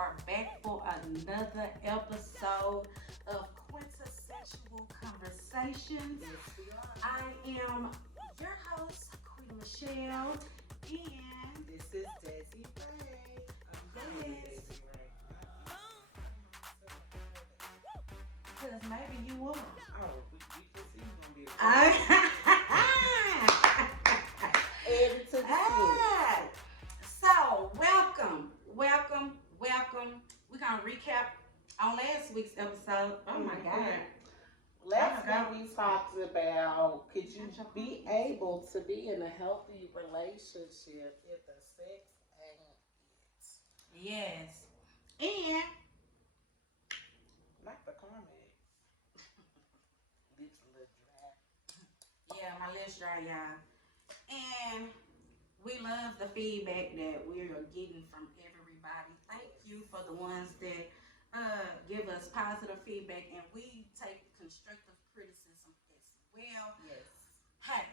are back for another episode of Quintessential Conversations. Yes, we are. I am your host, Queen Michelle, and This is Desi Ray. Yes. Desi Ray. because maybe you will. Oh, we can see you're gonna be Added to the Ah, so, welcome. We're going to recap on last week's episode. Oh my God. Last week we talked about could you be able to be in a healthy relationship if the sex ain't it? Yes. And, Like the comments. Lips a little dry. yeah, my lips dry, y'all. And we love the feedback that we are getting from everybody. Thank you for the ones that give us positive feedback, and we take constructive criticism as well. Yes. Hey,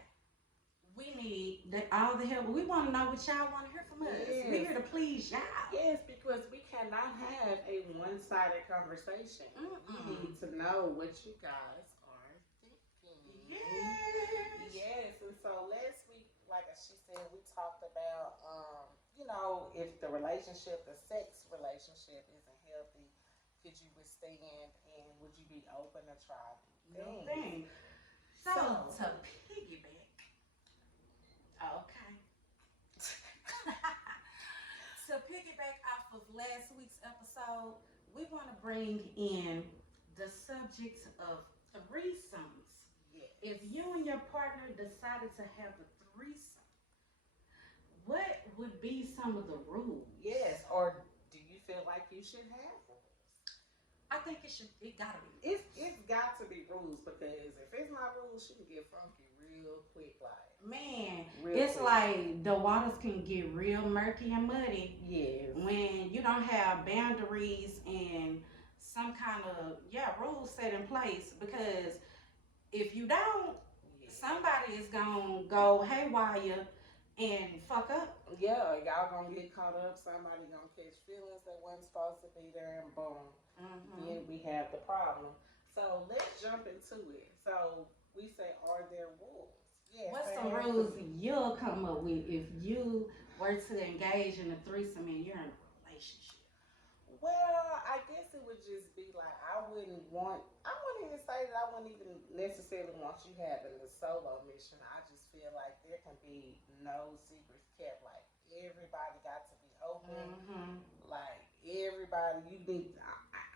we need all the help. We want to know what y'all want to hear from us. Yes. We're here to please y'all. Yes, because we cannot have a one-sided conversation. We need to know what you guys are thinking. Yes. Yes, and so last week, like she said, we talked about, if the relationship, the sex relationship isn't healthy, could you withstand and would you be open to try new things? So, to piggyback, okay. To piggyback off of last week's episode, we want to bring in the subject of threesomes. Yes. If you and your partner decided to have a threesome, what would be some of the rules? Yes, or do you feel like you should have rules? I think it gotta be. It's got to be rules because if it's not rules, she can get funky real quick. Like Man, real it's quick. like the waters can get real murky and muddy Yes. when you don't have boundaries and some kind of rules set in place. Because if you don't, somebody is gonna go haywire and fuck up. Yeah, y'all gonna get caught up. Somebody gonna catch feelings that wasn't supposed to be there, and boom, then we have the problem. So let's jump into it. So we say, are there rules? Yes. What's some rules you'll come up with if you were to engage in a threesome and you're in a relationship? Well, I guess it would just be like I wouldn't even say that I wouldn't even necessarily want you having the solo mission. I just feel like there can be no secrets kept. Like everybody got to be open. Like everybody,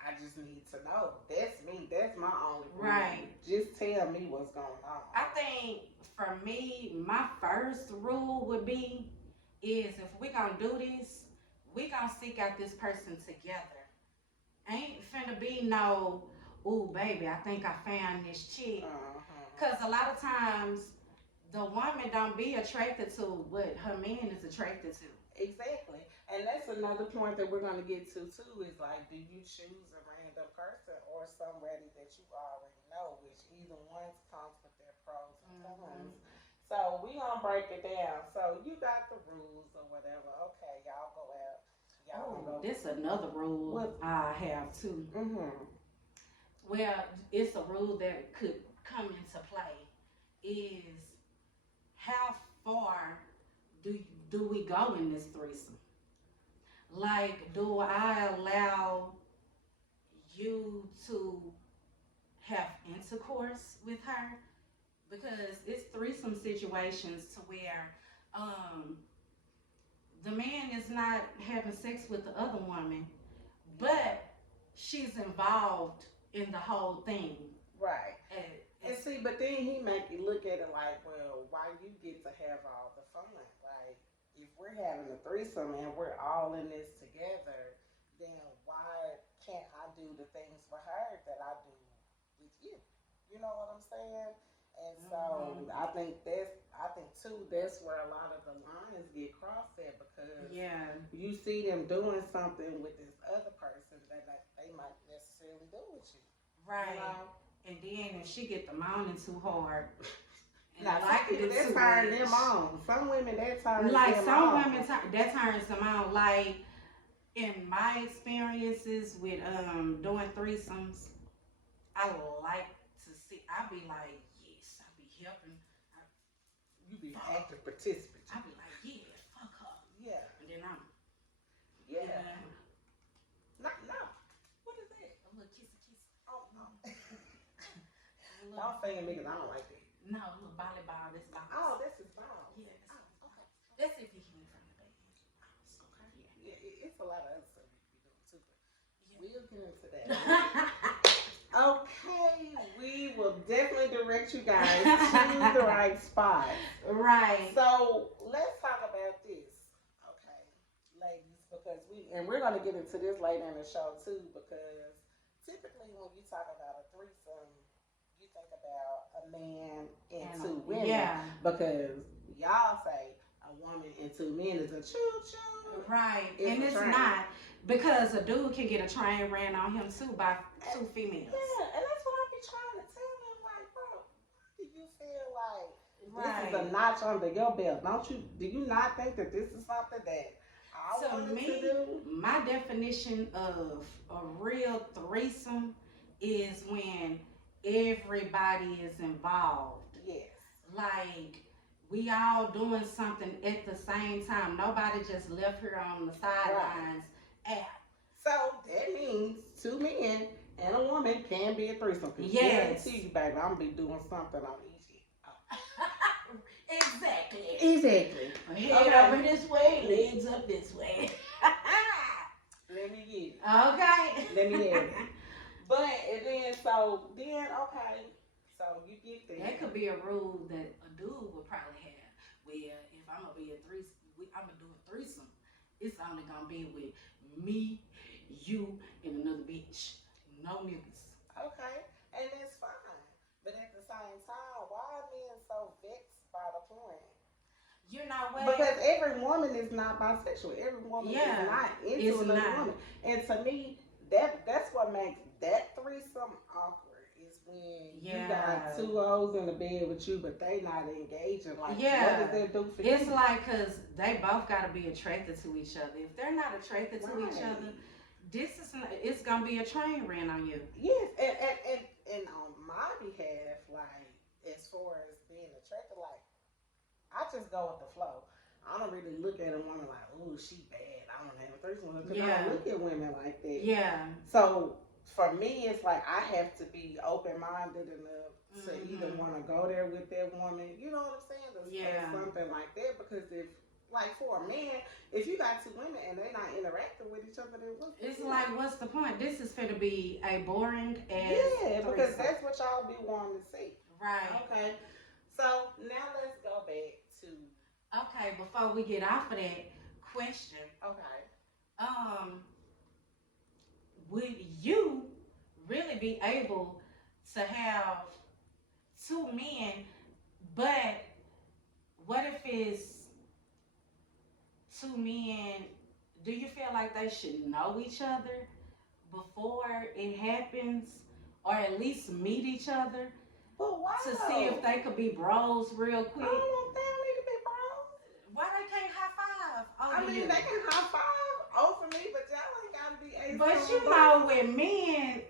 I just need to know. That's me. That's my only rule. Right. Just tell me what's going on. I think for me, my first rule would be is if we're gonna do this, we gonna seek out this person together. Ain't finna be no, ooh baby, I think I found this chick. Cause a lot of times the woman don't be attracted to what her man is attracted to. Exactly. And that's another point that we're gonna get to too, is like, do you choose a random person or somebody that you already know, which either one comes with their pros and cons. So we gonna break it down. So you got the rules or whatever. Okay, y'all go out. This another rule I have too. Well, it's a rule that could come into play is how far do we go in this threesome? Like, do I allow you to have intercourse with her? Because it's threesome situations to where the man is not having sex with the other woman, but she's involved in the whole thing. Right. And see, but then he make you look at it like, well, why you get to have all the fun? Like, if we're having a threesome and we're all in this together, then why can't I do the things for her that I do with you? You know what I'm saying? And so I think too, that's where a lot of the lines get crossed at, because you see them doing something with this other person that they might necessarily do with you. Right. You know? And then if she get the moaning too hard, and now, like it that turn them on. Some women that turns like them some on. women that turns them on. Like In my experiences with doing threesomes, I like to see. I be like, yes, I be helping. I, You be an fuck. active participant. I be like, yeah, fuck her. Yeah. And then I'm, Yeah. and No, no. What is that? a little kissy kiss. Oh, no. A little, Don't say it because I don't like that. no, a little volleyball. This ball. Oh, this is balls. Yeah, this Oh, is okay. that's if you hear from the band. Okay. Yeah. Yeah, it's a lot of other stuff you can be doing too, but Yeah. we'll get into that. Okay, we will definitely direct you guys to the right spot. Right. So let's talk about this, okay, ladies, because we're gonna get into this later in the show too, because typically when you talk about a threesome, you think about a man and And two women, yeah. because y'all say a woman and two men is a choo choo. Right. It's And a it's train. not because a dude can get a train ran on him too by two females. Yeah, and that's what I be trying to tell them. Like, bro, why do you feel like this is Right. a notch under your belt? Don't you? Do you not think that this is something that I To wanted me, to do? my definition of a real threesome is when everybody is involved. Yes. Like we all doing something at the same time. Nobody just left here on the sidelines. At So that means two men and a woman can be a threesome. Cause yes. guarantee you, baby, I'm gonna be doing something on each end. Oh. Exactly. Exactly. Head Okay. over this way, legs up this way. Let me get it. Okay. Let me have it. But and then okay. So you get that. That could be a rule that a dude would probably have. Where if I'm gonna be a threesome, I'm gonna do a threesome. It's only gonna be with me, you, and another bitch. No niggas. Okay, and it's fine. But at the same time, why are men so vexed by the point? You know what? Because every woman is not bisexual. Every woman is not into another woman. And to me, that's what makes that threesome awkward. Is when you got two hoes in the bed with you, but they not engaging. Like, what does that do for you? It's like because they both got to be attracted to each other. If they're not attracted to each other, it's gonna be a train ran on you. Yes, and on my behalf, like as far as being attracted, like I just go with the flow. I don't really look at a woman like, oh, she bad. I don't have a threesome with her because I don't look at women like that. Yeah. So for me, it's like I have to be open minded enough to either want to go there with that woman. You know what I'm saying? Or something like that. Because if like for a man, if you got two women and they're not interacting with each other, then what's the point? This is going to be a boring ass. Yeah, because that's what y'all be wanting to see. Right. Okay. So now let's go back to. Okay, before we get off of that question. Okay. Would you really be able to have two men, but what if it's two men? Do you feel like they should know each other before it happens, or at least meet each other? But why? To see if they could be bros real quick. I don't know if they don't need to be bros. Why they can't high five? I mean, they can high five over me, but y'all ain't gotta be a. But you know, with men,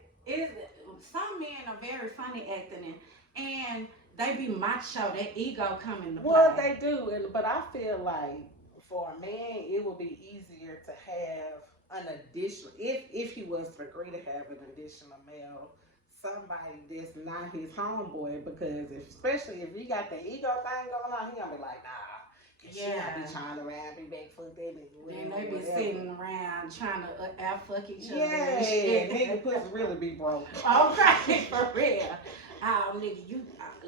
some men are very funny acting, and they be macho. That ego come into play. Well, they do, but I feel like for a man, it would be easier to have an additional, if he was to agree to have an additional male, somebody that's not his homeboy, because especially if he got the ego thing going on, he gonna be like, nah. She gonna be trying to ride me back for that nigga. Then they be sitting around trying to out-fuck each other. Yeah, nigga pussy really be broke. Okay, for real. Oh, nigga,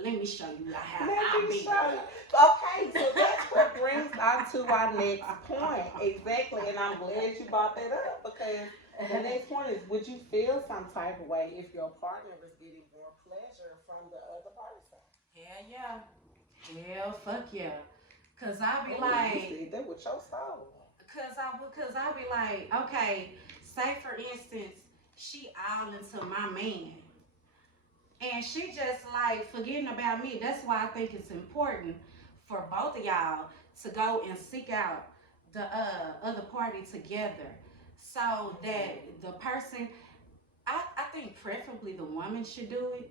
let me show you how I be. Okay, so that's what brings us to our next point. Exactly, and I'm glad you brought that up, because the next point is, would you feel some type of way if your partner was getting more pleasure from the other person? Hell yeah. Hell fuck yeah. Cause I be You like, said that with your soul. Cause I be like, okay, say for instance, she all into my man, and she just like forgetting about me. That's why I think it's important for both of y'all to go and seek out the other party together, so that the person, I think preferably the woman should do it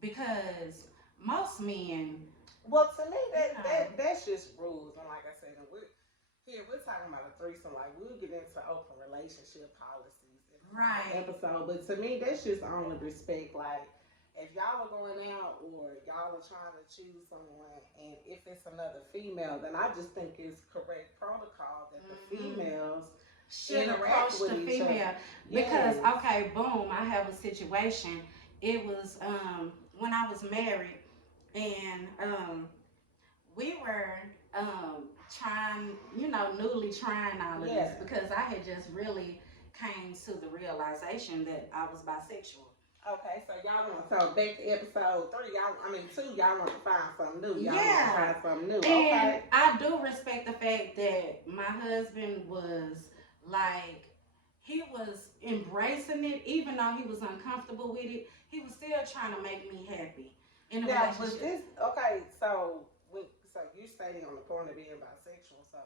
because most men, Well, to me, you know, that's just rules. And like I said, and we're talking about a threesome. Like we'll get into open relationship policies in another right. episode. But to me, that's just only respect. Like if y'all are going out or y'all are trying to choose someone, and if it's another female, then I just think it's correct protocol that the females Should interact approach with the each other. female because Yes. okay, boom, I have a situation. It was when I was married and we were trying, newly trying all of Yeah. this because I had just really came to the realization that I was bisexual. Okay, so y'all want so back to episode 3, y'all I mean 2, y'all want to find something new. Y'all want to try Yeah. something new. And Okay. I do respect the fact that my husband was like, he was embracing it, even though he was uncomfortable with it. He was still trying to make me happy in the Now was relationship. this okay, so you stating on the point of being bisexual, so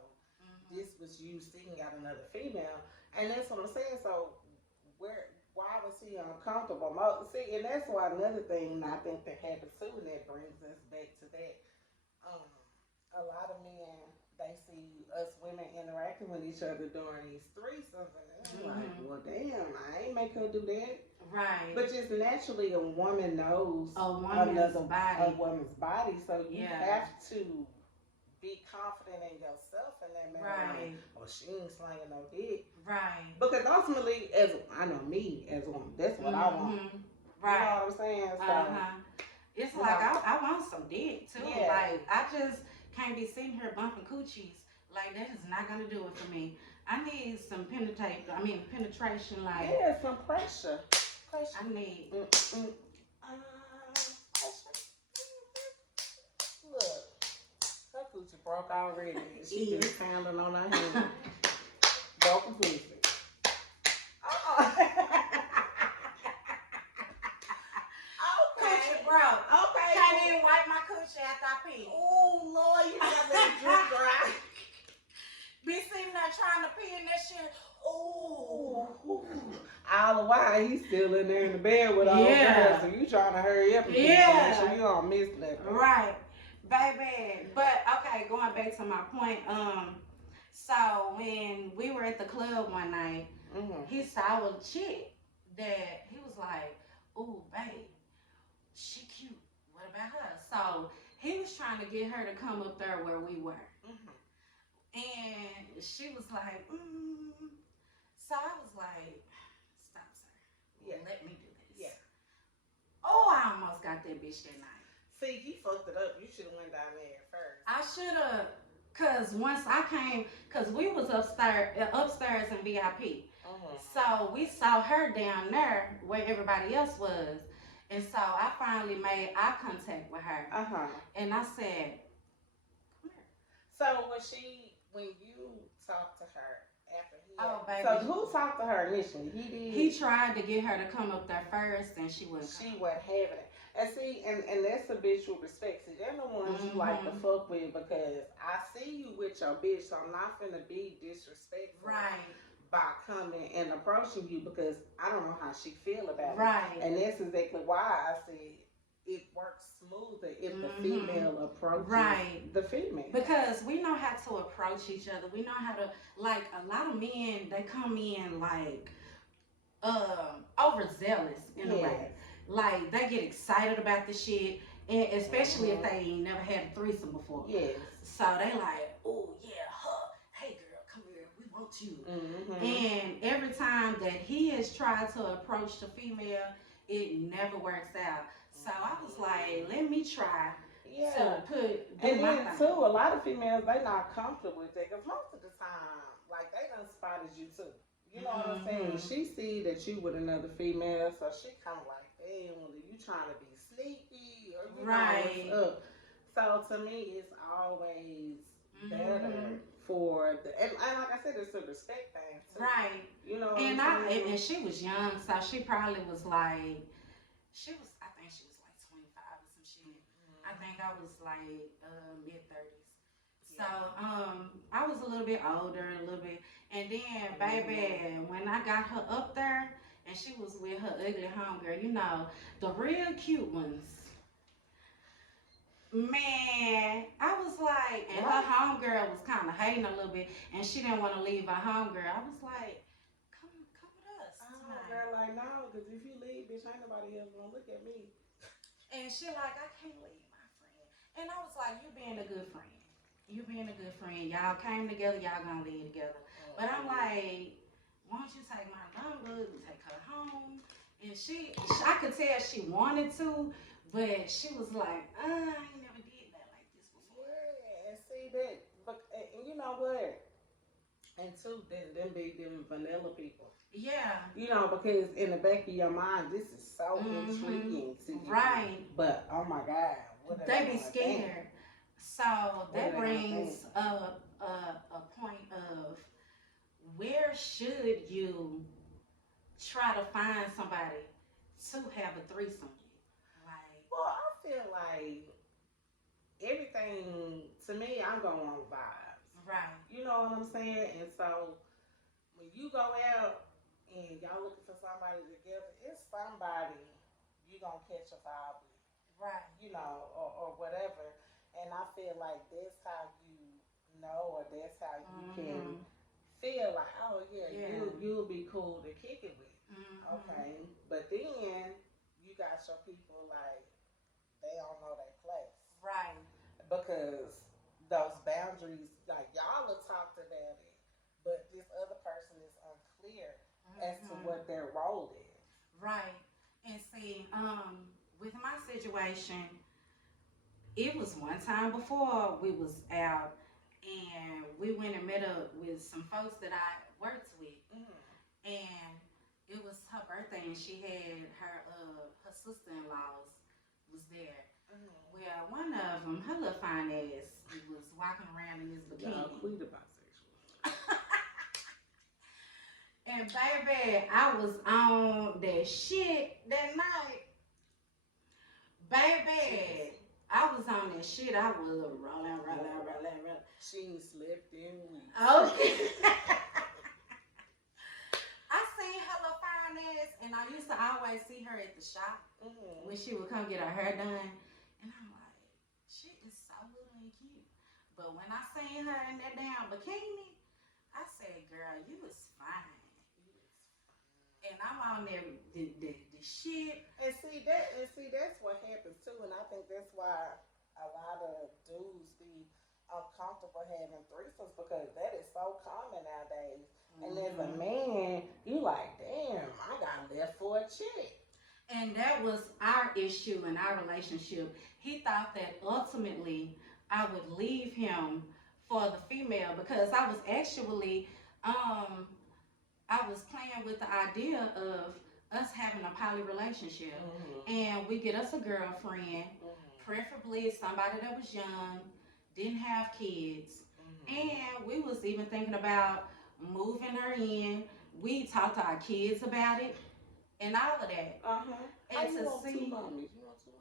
this was you seeking out another female, and that's what I'm saying. So why was he uncomfortable? See, and that's why another thing I think that happens too, and that brings us back to that. Um, a lot of men they see us women interacting with each other during these threesomes, and they're like, "Well, damn, I ain't make her do that." Right. But just naturally, a woman knows A woman's a body. woman's body, so you Yeah. have to be confident in yourself in that matter. Like, Right. oh, she ain't slanging no dick. Right. Because ultimately, as I know me as a woman, that's what I want. Right. You know what I'm saying? So, It's you like know, I want some dick too. yeah, Like I just can't be sitting here bumping coochies. Like that is not gonna do it for me. I need some penetration. Like yeah, some pressure. Pressure. I need. Pressure. Look, her coochie broke already. She just pounding on her hand. Broken pussy. Oh. Coochie bro. Okay. Can't even wipe my coochie after I pee. Oh Lord, you got that drip dry. Be sitting there trying to pee in that shit. Ooh. All the while he's still in there in the bed with all girls, so you trying to hurry up and make sure you don't miss nothing. Right, baby. But okay, going back to my point. So when we were at the club one night, he saw a chick that he was like, "Ooh, babe, she cute. What about her?" So he was trying to get her to come up there where we were. And she was like, So I was like, stop, sir. Yeah. Let me do this. Yeah. Oh, I almost got that bitch that night. See, he fucked it up. You should have went down there first. I should have, cause once I came, cause we was upstairs in VIP. So we saw her down there where everybody else was. And so I finally made eye contact with her. And I said, come here. So when you talked to her after baby. So who talked to her initially? He did? He tried to get her to come up there first and she wasn't having it. And see, and that's a bitch with respect. See, they're the ones you like to fuck with because I see you with your bitch, so I'm not finna be disrespectful. Right. By coming and approaching you because I don't know how she feel about it. And that's exactly why I said it works smoother if the female approaches the female. Because we know how to approach each other. We know how to, like, a lot of men, they come in like overzealous in a way. Like they get excited about the shit, and especially if they ain't never had a threesome before. Yes. So they like, oh yeah, huh. Hey girl, come here, we want you. And every time that he has tried to approach the female, it never works out. So I was like, let me try to and then too, a lot of females, they not comfortable with that because most of the time, like they done spotted you too. You know what I'm saying? She see that you with another female, so she kind of like, damn, are you trying to be sneaky or you know what's up? So to me, it's always better for the and like I said, it's a respect thing too. Right. You know. And and she was young, so she probably was like, I think she was like 25 or some shit. I think I was like mid-30s. So, I was a little bit older, a little bit, and then, baby, when I got her up there, and she was with her ugly homegirl, the real cute ones. Man, I was like, and her homegirl was kind of hating a little bit, and she didn't want to leave her homegirl. I was like, come with us tonight. Girl, like, no, because if you leave, bitch, ain't nobody else gonna look at me. And she like, I can't leave my friend. And I was like, you being a good friend. You being a good friend. Y'all came together, y'all gonna leave together. But I'm like, why don't you take my number and take her home? And I could tell she wanted to, but she was like, I ain't never did that like this before. Yeah, and see that, but and you know what? And two, them be them vanilla people. Yeah. Because in the back of your mind, this is so intriguing to you. Right. But oh my God, they be scared. So that brings up a point of where should you try to find somebody to have a threesome with? Well, I feel like everything to me, I'm going on vibes. Right. You know what I'm saying? And so when you go out and y'all looking for somebody together, it's somebody you gonna catch a vibe with. Right. Or whatever. And I feel like that's how you know, or that's how you can feel like, oh yeah, you'll be cool to kick it with. Okay. But then you got your people like they don't know their place. Right. Because those boundaries, like y'all will talk about it, but this other person is unclear as to what their role is. Right. And see, with my situation, it was one time before we was out and we went and met up with some folks that I worked with. And it was her birthday and she had her sister-in-laws was there. Well, one of them, her little fine ass, was walking around in his bikini. Y'all quit the bisexual. And baby, I was on that shit that night. Baby, I was on that shit. I was rolling. She ain't slept in weeks. Okay. I seen her little fine ass, and I used to always see her at the shop when she would come get her hair done. And I'm like, she is so little and cute. But when I seen her in that damn bikini, I said, girl, you is fine. And I'm on there, the shit. And see that's what happens too. And I think that's why a lot of dudes be uncomfortable having threesomes because that is so common nowadays. And as a man, you like, damn, I got left for a chick. And that was our issue in our relationship. He thought that ultimately I would leave him for the female because I was actually I was playing with the idea of us having a poly relationship. And we get us a girlfriend, preferably somebody that was young, didn't have kids. And we was even thinking about moving her in. We talked to our kids about it and all of that. And you to want see two mommies? You want two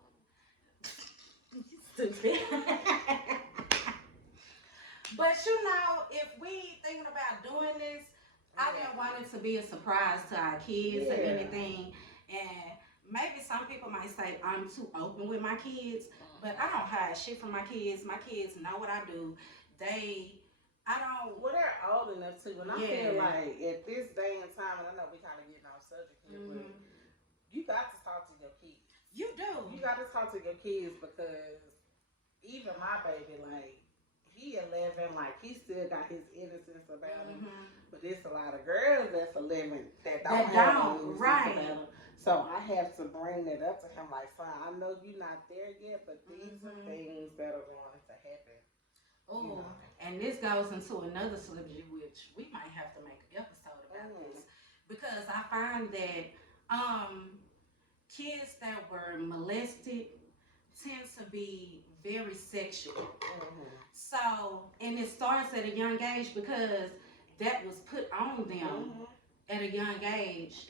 mommies? Stupid. But if we thinking about doing this, I didn't want it to be a surprise to our kids or anything. And maybe some people might say I'm too open with my kids, but I don't hide shit from my kids. My kids know what I do. Well, they're old enough too, and I feel like at this day and time, and I know we kind of getting off subject here, but you got to talk to your kids. You do. You got to talk to your kids because even my baby, like, he 11, like, he still got his innocence about him. But there's a lot of girls that's 11 that don't have innocence about him. So I have to bring that up to him, like, son, I know you're not there yet, but these are things that are going to happen. Oh, and this goes into another subject, which we might have to make an episode about this. Because I find that kids that were molested tends to be very sexual. So, and it starts at a young age because that was put on them at a young age.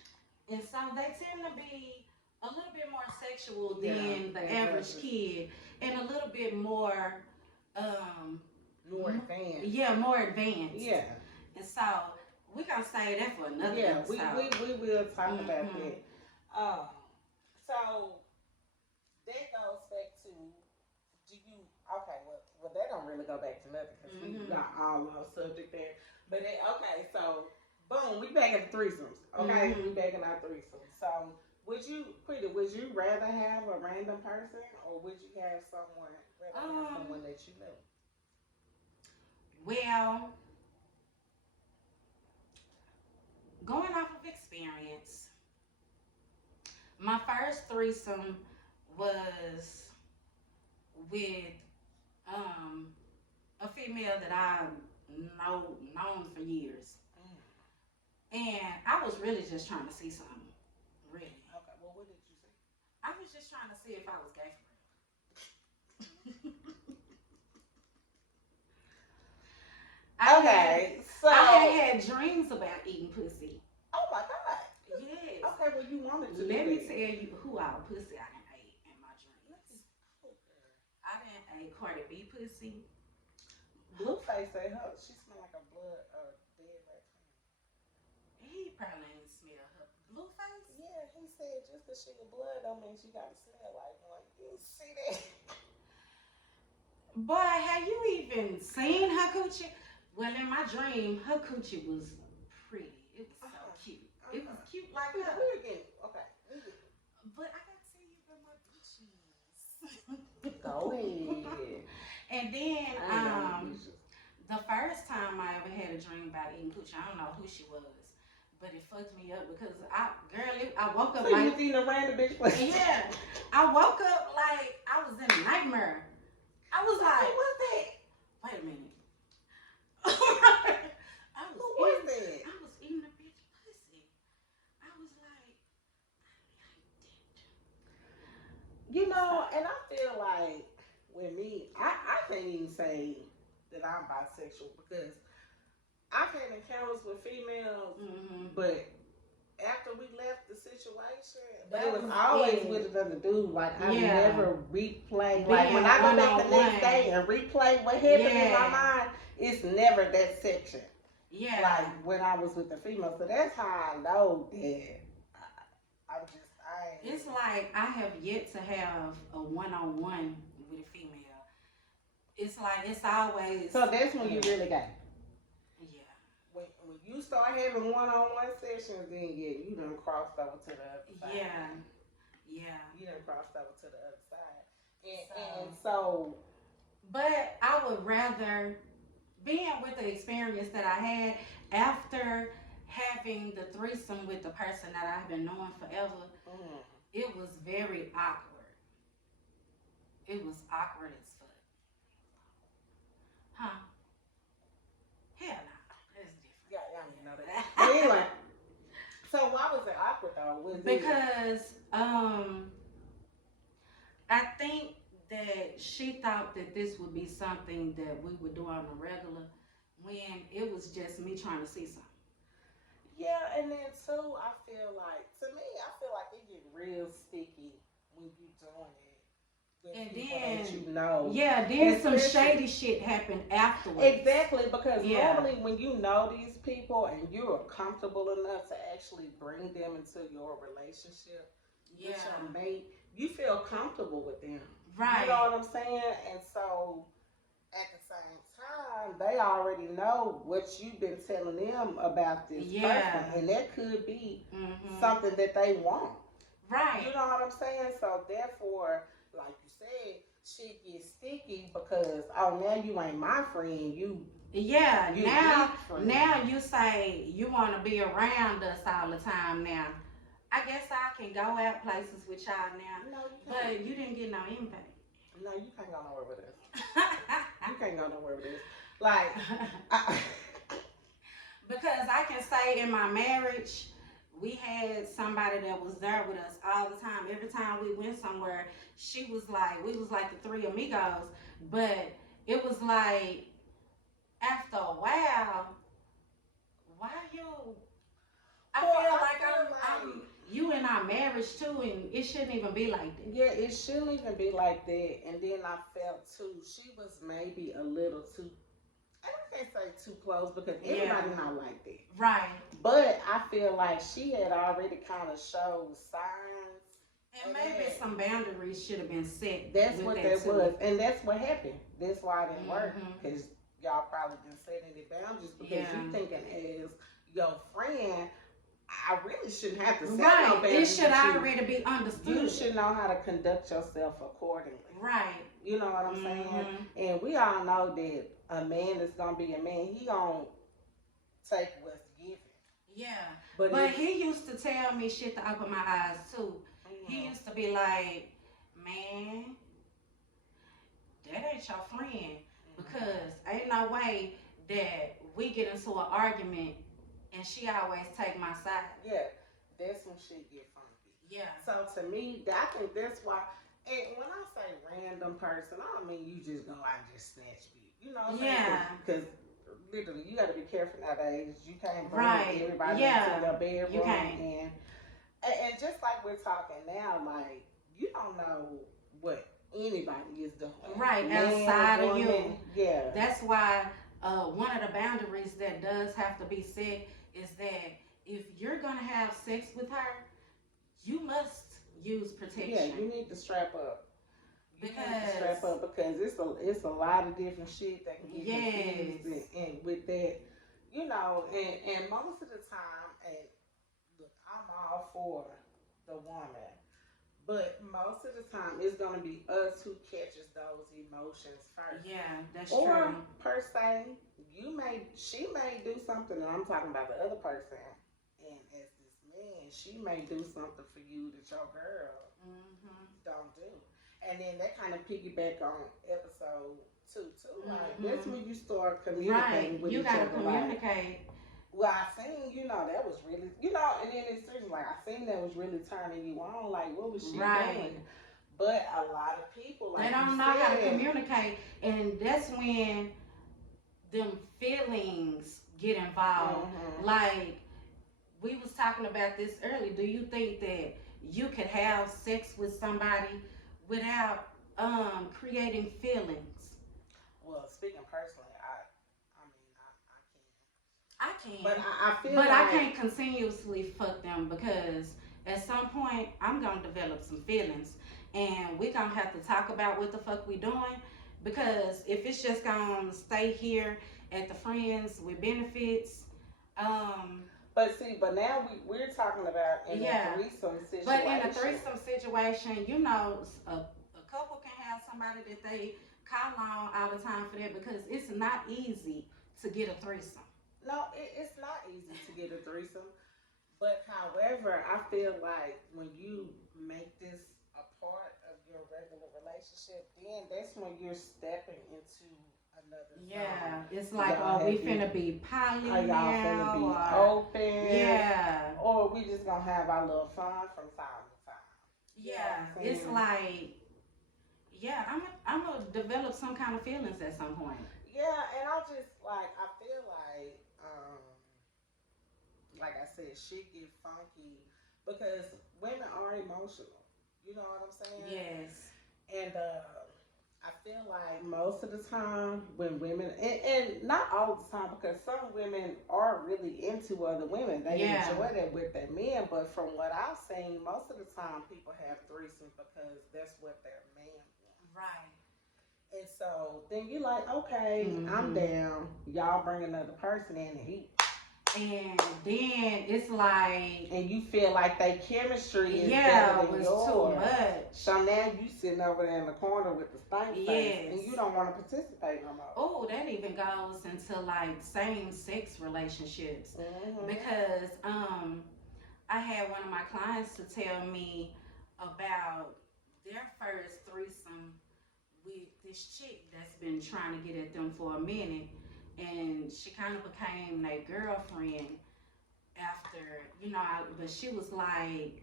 And so they tend to be a little bit more sexual than the average kid and a little bit more more advanced. Yeah, more advanced. Yeah. And so we're gonna say that for another episode. We will talk about that. So that goes back to, do you, okay, well that don't really go back to nothing because we got all on subject there. But okay, so boom, we back at the threesomes. Okay, we back in our threesomes. So would you rather have a random person, or would you have someone that you know? Well, going off of experience, my first threesome was with a female that I've known for years. And I was really just trying to see something. Really. Okay, well, what did you say? I was just trying to see if I was gay for real. Okay, so I had dreams about eating pussy. Oh my God. Yes. Okay, well, you wanted to. Let me tell you who all pussy I done ate in my dreams. I done ate Cardi B pussy. Blueface said she smelled like a dead raccoon. He probably ain't smell her. Blueface? Yeah, he said just because she was blood don't mean she got to smell like one. You see that? Boy, have you even seen her coochie? Well, in my dream, her coochie was pretty. It was so cute. It was cute like that. Okay. But I got to tell you about my bitches. Go ahead. And then, the first time I ever had a dream about eating coochie, I don't know who she was, but it fucked me up because I woke up so you was eating a random bitch pussy. Yeah, I woke up like I was in a nightmare. I was like, what's that? Wait a minute. I was eating a bitch pussy. I was like, you know, and I feel like with me, I can't even say that I'm bisexual because I've had encounters with females, but after we left the situation, but it was always with another dude. Like I never replay. Like when I go back the next day and replay what happened in my mind, it's never that section. Yeah. Like when I was with the female, so that's how I know that. It's like I have yet to have a one-on-one with a female. It's like it's always. So that's when you really got. Yeah. When you start having one-on-one sessions, then you done crossed over to the other side. Yeah. You done crossed over to the other side, and so. But I would rather, being with the experience that I had after having the threesome with the person that I've been knowing forever, it was very awkward. It was awkward as fuck. Huh? Hell no. That's different. Yeah, I didn't know that. But anyway, so why was it awkward though? Because I think that she thought that this would be something that we would do on a regular when it was just me trying to see something. Yeah, and then too, I feel like it get real sticky when you doing it. And then, that you know. Yeah, then some shady shit happened afterwards. Exactly, because normally when you know these people and you're comfortable enough to actually bring them into your relationship with your mate, you feel comfortable with them. Right. You know what I'm saying? And so at the same time, they already know what you've been telling them about this person. And that could be something that they want. Right. You know what I'm saying? So therefore, like you said, shit gets sticky because now you ain't my friend. Now you say you want to be around us all the time. Now, I guess I can go out places with y'all now. No, you can't. But you didn't get no invite. No, you can't go nowhere with us. You can't go nowhere with us. Like, because I can say in my marriage, we had somebody that was there with us all the time. Every time we went somewhere, we was like the three amigos. But it was like, after a while, why you? I feel like I'm you in our marriage too, and it shouldn't even be like that. Yeah, it shouldn't even be like that. And then I felt too, she was maybe a little too can't say too close because everybody not like that. Right. But I feel like she had already kind of showed signs. And maybe some boundaries should have been set. That's what that was. And that's what happened. That's why it didn't work. Because y'all probably didn't set any boundaries because you thinking as your friend, I really shouldn't have to set no boundaries. It should already be understood. You should know how to conduct yourself accordingly. Right. You know what I'm saying? And we all know that a man is gonna be a man. He gonna take what's given. Yeah. But he used to tell me shit to open my eyes too. He used to be like, man, that ain't your friend. Because ain't no way that we get into an argument and she always take my side. Yeah, that's when shit get funky. Yeah. So to me, I think that's why. And when I say random person, I don't mean you just go out and just snatch me. You know what I'm saying? Because literally, you got to be careful nowadays. You can't bring everybody into your bedroom. You can't. And just like we're talking now, like, you don't know what anybody is doing. Right, outside of you. Yeah. That's why one of the boundaries that does have to be set is that if you're going to have sex with her, you must use protection. Yeah, you need to strap up. Because it's a lot of different shit that can get confused and with that, you know, and most of the time, and look, I'm all for the woman, but most of the time it's gonna be us who catches those emotions first. Yeah, that's true. Or per se, she may do something, and I'm talking about the other person, and as this man, she may do something for you that your girl don't do. And then that kind of piggyback on episode 2 too. Like that's when you start communicating with each other. You gotta communicate. Well, I seen, that was really, and then it's seriously like I seen that was really turning you on. Like, what was she doing? But a lot of people like they don't know how to communicate, and that's when them feelings get involved. Like we was talking about this earlier. Do you think that you could have sex with somebody without creating feelings? Well, speaking personally, I can. But I feel but I can't continuously fuck them because at some point I'm gonna develop some feelings and we're gonna have to talk about what the fuck we doing, because if it's just gonna stay here at the friends with benefits, But now we're talking about in a threesome situation. But in a threesome situation, a couple can have somebody that they call on all the time for that, because it's not easy to get a threesome. No, it's not easy to get a threesome. But however, I feel like when you make this a part of your regular relationship, then that's when you're stepping into another zone. It's like, we finna be poly now? Are y'all finna be open? Yeah. Or we just gonna have our little fun from time to time? Yeah. It's like, I'm gonna develop some kind of feelings at some point. Yeah, and I just like, I feel like I said, shit get funky because women are emotional. You know what I'm saying? Yes. And I feel like most of the time when women, and not all the time, because some women are really into other women. They enjoy that with their men. But from what I've seen, most of the time people have threesomes because that's what their man wants. Right. And so then you're like, okay, I'm down. Y'all bring another person in and then it's like, and you feel like their chemistry is better than yours. Too much. So now you sitting over there in the corner with the stank face, and you don't want to participate no more. Oh, that even goes into like same-sex relationships, because I had one of my clients to tell me about their first threesome with this chick that's been trying to get at them for a minute. And she kind of became their girlfriend after, but she was like,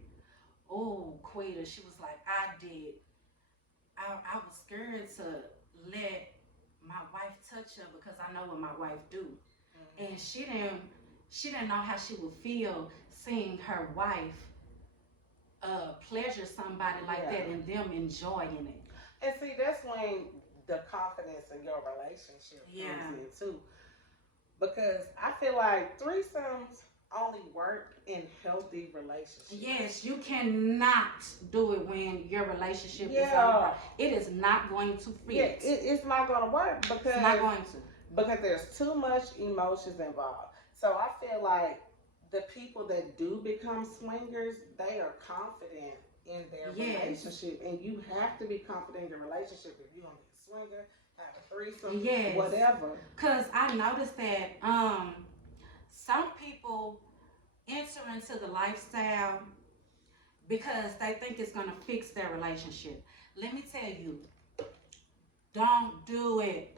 oh, Quita, she was like, I was scared to let my wife touch her because I know what my wife do. And she didn't know how she would feel seeing her wife pleasure somebody like that and them enjoying it. And see, that's when the confidence in your relationship comes in too. because I feel like threesomes only work in healthy relationships. Yes, you cannot do it when your relationship is Yeah, over. It is not going to yeah, fit. it's not gonna work It's not going to. because there's too much emotions involved. So I feel like the people that do become swingers, they are confident in their Yes. relationship, and you have to be confident in your relationship if you're gonna be a swinger, have a threesome, Yes. whatever. Cause I noticed that some people enter into the lifestyle because they think it's gonna fix their relationship. Let me tell you, don't do it.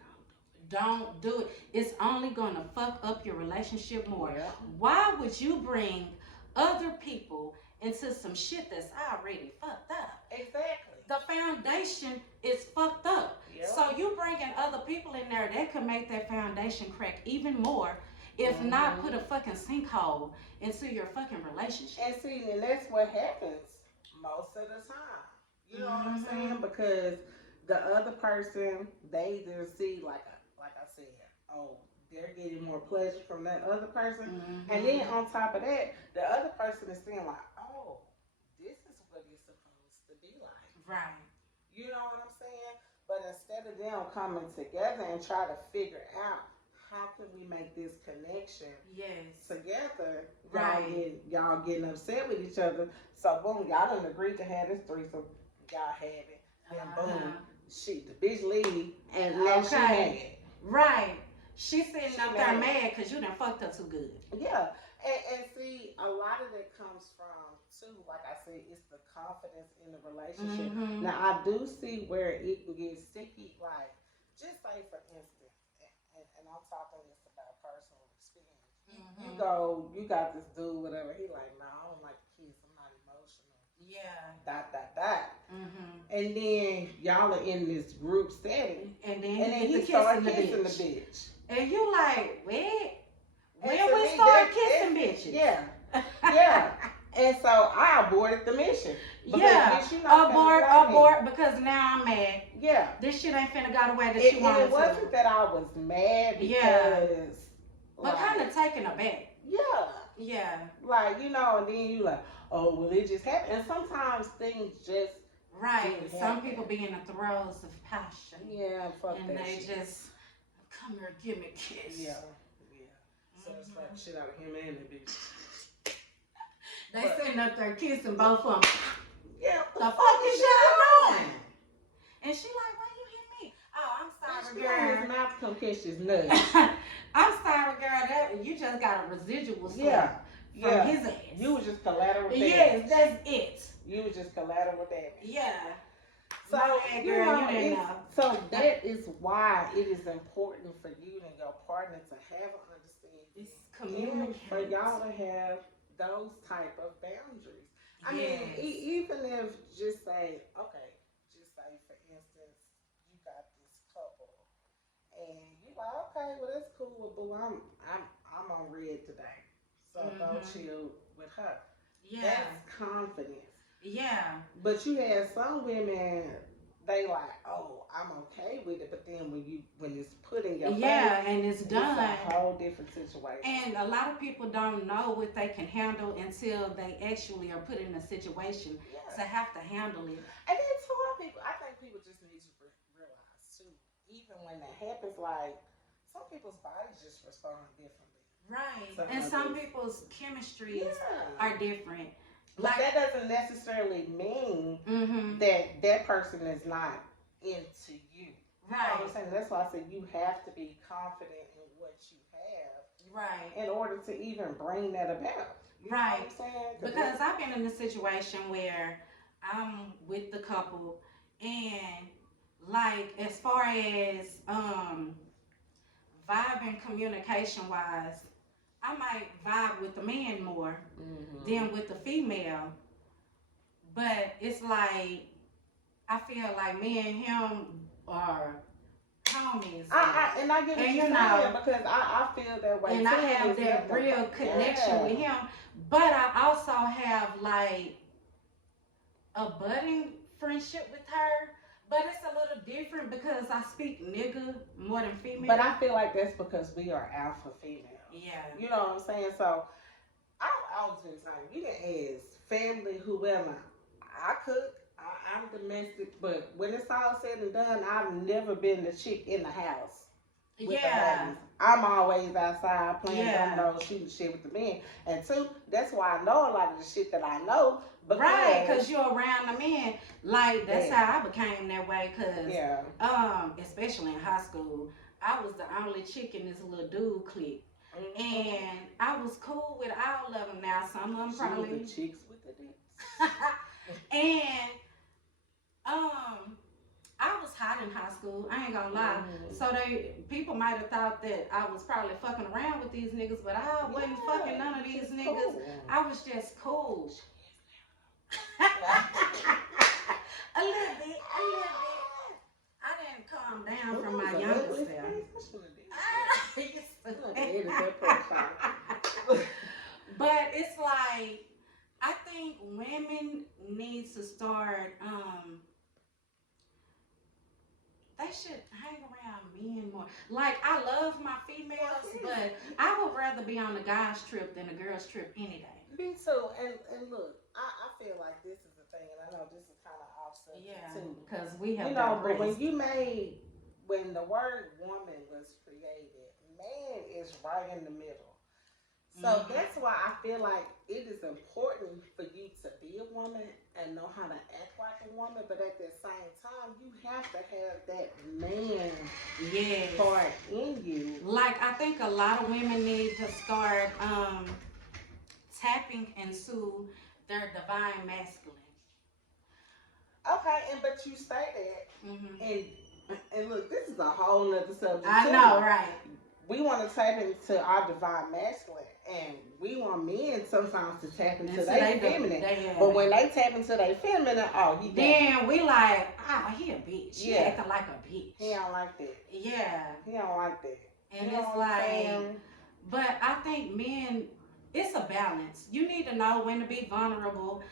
Don't do it. It's only gonna fuck up your relationship more. Yeah. Why would you bring other people into some shit that's already fucked up? Exactly. The foundation is fucked up. Yep. So you bringing other people in there that could make that foundation crack even more. If not, put a fucking sinkhole into your fucking relationship. And see, and that's what happens most of the time. You know what I'm saying? Because the other person, they either see like I said, oh, they're getting more pleasure from that other person, and then on top of that, the other person is seeing like, oh, this is what it's supposed to be like. Right. You know what I'm saying? But instead of them coming together and try to figure out how can we make this connection together, y'all getting upset with each other. So boom, y'all done agreed to have this threesome. Y'all have it. Then boom, the bitch leave and now she mad. Right. She's sitting up there mad because you done fucked her too good. Yeah. And see, a lot of that comes from, too, like I said, it's the confidence in the relationship. Now, I do see where it can get sticky, like, just say, for instance, and I'm talking this about personal experience. You got this dude, whatever, he like, nah, I don't like to kiss, I'm not emotional. Yeah. ... And then y'all are in this group setting. And then he started kissing the bitch. And you like, wait. When we start kissing bitches? Yeah. Yeah. And so I aborted the mission. Because, abort because now I'm mad. Yeah. This shit ain't finna go the way that you want it to. It wasn't that I was mad because... But kind of taken aback. Yeah. Yeah. Like, and then you like, oh, well, it just happened. And sometimes things just... Right. Some people be in the throes of passion. Yeah, fuck and that they shit. just, come here, give me a kiss. Yeah. So it's like shit out of him and the bitch. They sitting up there kissing both of them. Yeah. The fuck is y'all doing? And she like, why you hit me? Oh, I'm sorry, girl. His mouth come kiss his nut. I'm sorry, girl. That you just got a residual slip from his ass. You was just collateral damage. Yes, that's it. You was just collateral damage. Yeah. So, bad, girl, you didn't know. So that is why it is important for you and your partner to have an understanding. It's communication. For y'all to have those type of boundaries. I mean, even if just say, for instance, you got this couple, and you like, okay, well that's cool, boo. I'm on red today, so go chill with her. Yeah, that's confidence. Yeah. But you have some women, they like, oh, I'm okay with it, but then when it's put in your face, and it's done, it's a whole different situation. And a lot of people don't know what they can handle until they actually are put in a situation to have to handle it. And then I think people just need to realize too, even when that happens, like some people's bodies just respond differently. Right. And some people's chemistries are different. But that doesn't necessarily mean that person is not into you. Right. You know what I'm saying? That's why I said you have to be confident in what you have. Right. In order to even bring that about. You know what I'm saying? Because I've been in a situation where I'm with the couple and like as far as vibing communication wise, I might vibe with the man more than with the female. But it's like, I feel like me and him are homies. And I get what you're saying because I feel that way. And I have that real connection with him. But I also have like a budding friendship with her. But it's a little different because I speak nigga more than female. But I feel like that's because we are alpha female. Yeah. You know what I'm saying? So I always been saying, you can ask family, whoever. I cook, I'm domestic, but when it's all said and done, I've never been the chick in the house with the ladies. I'm always outside playing dominoes, shooting shit with the men. And two, that's why I know a lot of the shit that I know. Right, because you're around the men. Like, that's how I became that way. Because, especially in high school, I was the only chick in this little dude clique. And I was cool with all of them now. Some of them probably. The chicks with the dicks. And, I was hot in high school. I ain't gonna lie. So people might have thought that I was probably fucking around with these niggas, but I wasn't fucking none of these niggas. Cool. I was just cool. a little bit. I didn't calm down from my younger self. But it's like, I think women need to start, they should hang around men more. Like, I love my females, but I would rather be on the guys' trip than the girls' trip any day. Me too. And look, I feel like this is the thing, and I know this is kind of offset too. Because we have but when the word woman was created, man is right in the middle. So that's why I feel like it is important for you to be a woman and know how to act like a woman, but at the same time, you have to have that man part in you. Like, I think a lot of women need to start tapping into their divine masculine. Okay, but you say that, and look, this is a whole nother subject. I know, right? We want to tap into our divine masculine, and we want men sometimes to tap into their feminine. But when they tap into their feminine, then we like, he a bitch. He acting like a bitch. He don't like that. Yeah. He don't like that. And it's like, but I think men, it's a balance. You need to know when to be vulnerable.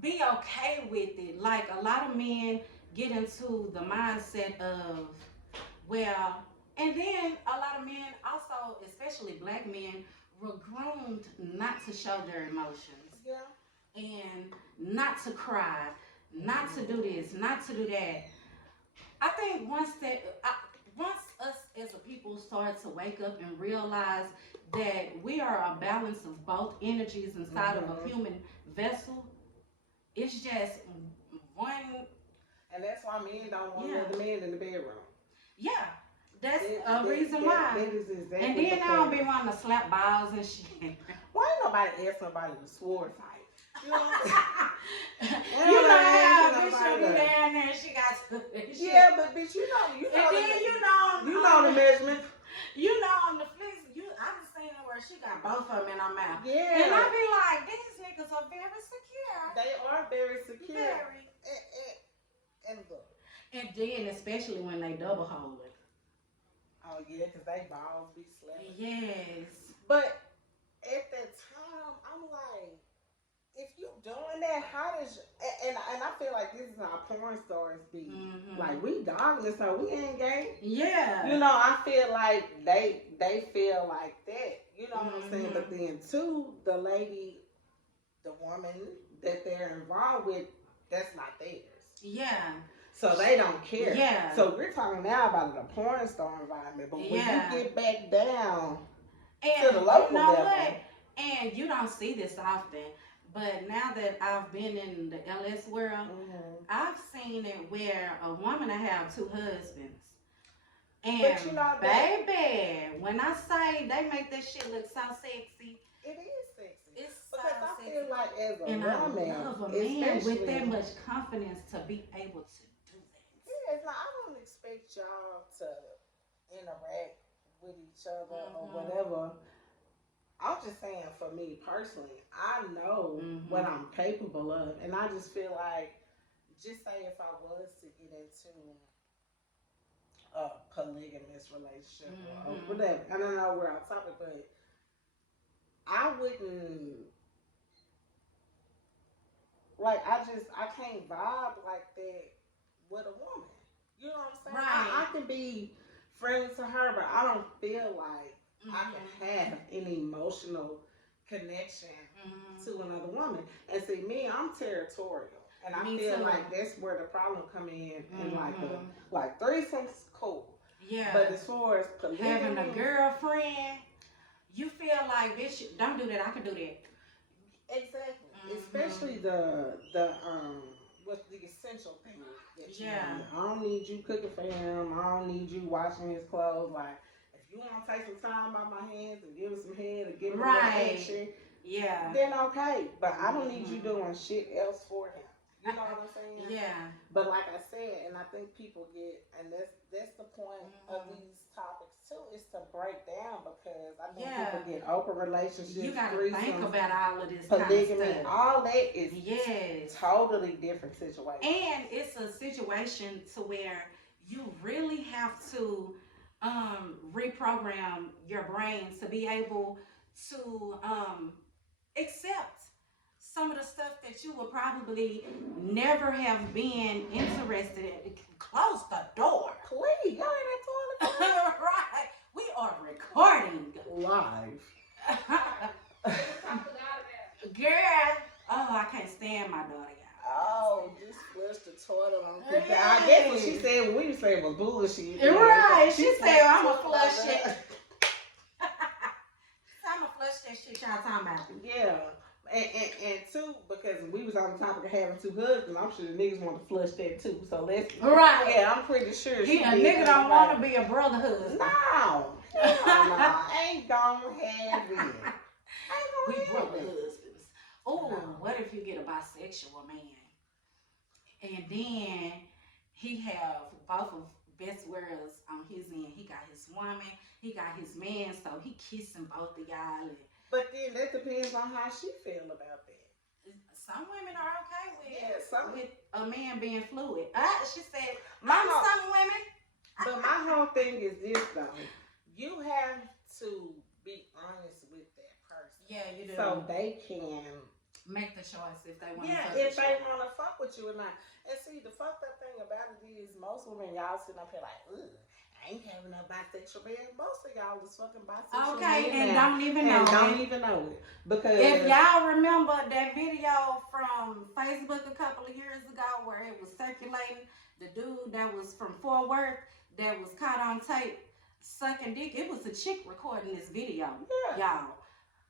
Be okay with it. Like, a lot of men get into the mindset of, well, and then a lot of men also, especially black men, were groomed not to show their emotions. Yeah. And not to cry, not to do this, not to do that. I think once us as a people start to wake up and realize that we are a balance of both energies inside of a human vessel, it's just one. And that's why men don't want another man in the bedroom. Yeah. That's a reason why. That is exactly. And then I don't be wanting to slap balls and shit. Why ain't nobody ask somebody to sword fight? You know how bitch should be down there and she got to. Yeah, but bitch, you know the measurement. You know on the flicks, I just seen her where she got both of them in her mouth. Yeah. And I be like, these niggas are very secure. They are very secure. Very. And look. And then especially when they double hold it. Oh yeah, because they balls be slapping. Yes. But at that time, I'm like, if you doing that, how does and I feel like this is how porn stars be. Like, we dogging, so we ain't gay. Yeah. You know, I feel like they feel like that. You know what I'm saying? But then too, the woman that they're involved with, that's not theirs. Yeah. So they don't care. Yeah. So we're talking now about the porn star environment. But when you get back down to the local level. What? And you don't see this often. But now that I've been in the LS world, I've seen it where a woman will have two husbands. And but you know, baby, when I say they make that shit look so sexy. It is sexy. It's because so I sexy. feel like as a and woman, I love a man with that much confidence to be able to do that. Yeah, it's like, I don't expect y'all to interact with each other or whatever. I'm just saying, for me personally, I know what I'm capable of, and I just feel like, just say if I was to get into a polygamous relationship or whatever, I don't know we're off topic, but I wouldn't Like I can't vibe like that with a woman. You know what I'm saying? Right. I can be friendly to her, but I don't feel like I can have any emotional connection to another woman. And see, me, I'm territorial, and I feel like that's where the problem come in. And like threesomes, cool. Yeah. But as far as polygamy, having a girlfriend, you feel like bitch, don't do that. I can do that. Exactly. Especially the what's the essential things that you need. I don't need you cooking for him. I don't need you washing his clothes. Like if you want to take some time out my hands and give him some head or give him a little action, then okay. But I don't need you doing shit else for him. You know what I'm saying? Yeah. But like I said, and I think people get, and that's the point of these topics too, is to break down, because I think people get open relationships. You gotta think about all of this polygamy, kind of stuff. all that is totally different situation. And it's a situation to where you really have to reprogram your brain to be able to accept some of the stuff that you would probably never have been interested in. Close the door. Please, go in that toilet. Right. We are recording. Live. Girl. Oh, I can't stand my daughter, y'all. Oh, just flush the toilet on. I guess what she said, what we said was bullshit. Right. She said, I'm going to flush it. I'm going to flush that shit y'all talking about. Yeah. And two, because we was on the topic of having two husbands, I'm sure the niggas want to flush that too. So let's. Right. Yeah, I'm pretty sure. A nigga don't want to be a brother husband. No. Ain't gonna have it. We brother husbands. Oh, what if you get a bisexual man? And then he have both of best worlds on his end. He got his woman, he got his man, so he kissing both of y'all. But then that depends on how she feel about that. Some women are okay with a man being fluid. She said, some women. But my whole thing is this though. You have to be honest with that person. Yeah, you do. So they can make the choice if they want to fuck if they want to fuck with you or not. And see, the fucked up thing about it is most women, y'all sitting up here like, ugh, I ain't having no bisexual man. Most of y'all is fucking bisexual. Okay, men and now, don't even know don't even know it. Because if y'all remember that video from Facebook a couple of years ago where it was circulating, the dude that was from Fort Worth that was caught on tape sucking dick. It was a chick recording this video, y'all.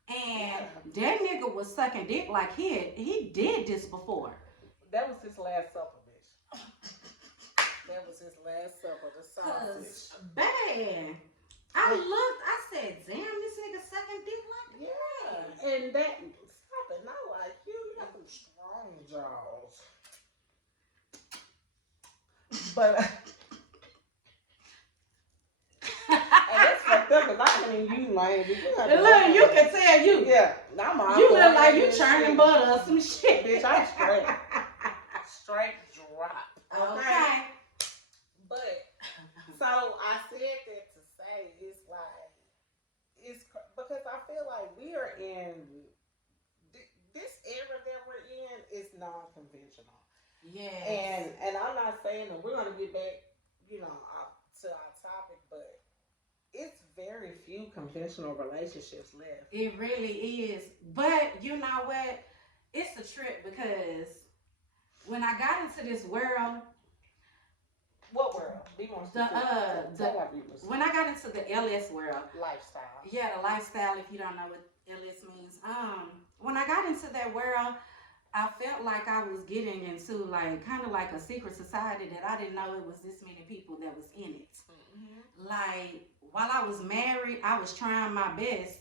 And that nigga was sucking dick like he did this before. That was his last supper, bitch. That was his last supper, the sausage. Bad. I looked, I said, damn, this nigga sucking dick like that. Yeah. And that, stop it, not like you got some strong jaws. But, and that's fucked up because I can't even use my hands. Look, you can tell you. Yeah. You look like you churning butter or some shit. Bitch, I'm straight. Straight drop. Okay. But, so I said that to say, it's because I feel like we are in, this era that we're in is non-conventional. Yeah. And I'm not saying that we're going to get back, to our topic, but it's very few conventional relationships left. It really is. But you know what? It's a trip because when I got into this world. What world? When I got into the LS world. Lifestyle. Yeah, the lifestyle, if you don't know what LS means. When I got into that world, I felt like I was getting into kind of like a secret society that I didn't know it was this many people that was in it. Mm-hmm. Like, while I was married, I was trying my best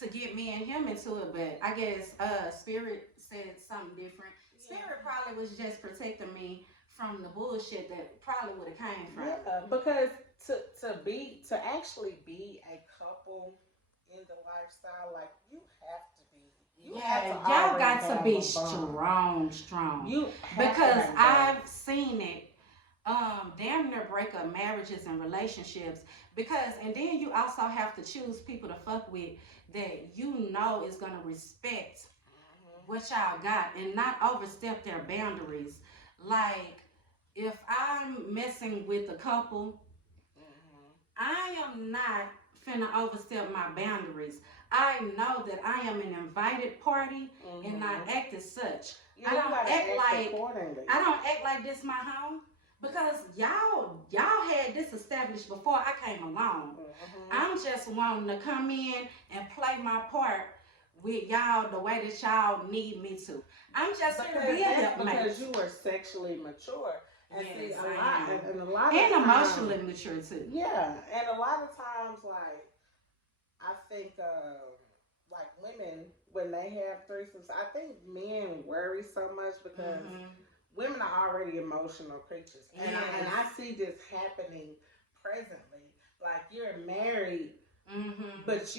to get me and him into it, but I guess Spirit said something different. Yeah. Spirit probably was just protecting me from the bullshit that probably would have came from. Yeah, because to actually be a couple in the lifestyle, like you have to be. Y'all got to be strong. Because I've seen it damn near break up marriages and relationships and then you also have to choose people to fuck with that is gonna respect what y'all got and not overstep their boundaries. Like, if I'm messing with a couple, I am not finna overstep my boundaries. I know that I am an invited party and I act as such. I don't act like this my home because y'all had this established before I came along. I'm just wanting to come in and play my part with y'all the way that y'all need me to. I'm just here to be a helpmate. Because you were sexually mature. And yes, see, and emotionally mature too. Yeah, and a lot of times, like, I think, like, women, when they have threesomes, I think men worry so much because women are already emotional creatures. And, I see this happening presently. Like, you're married, but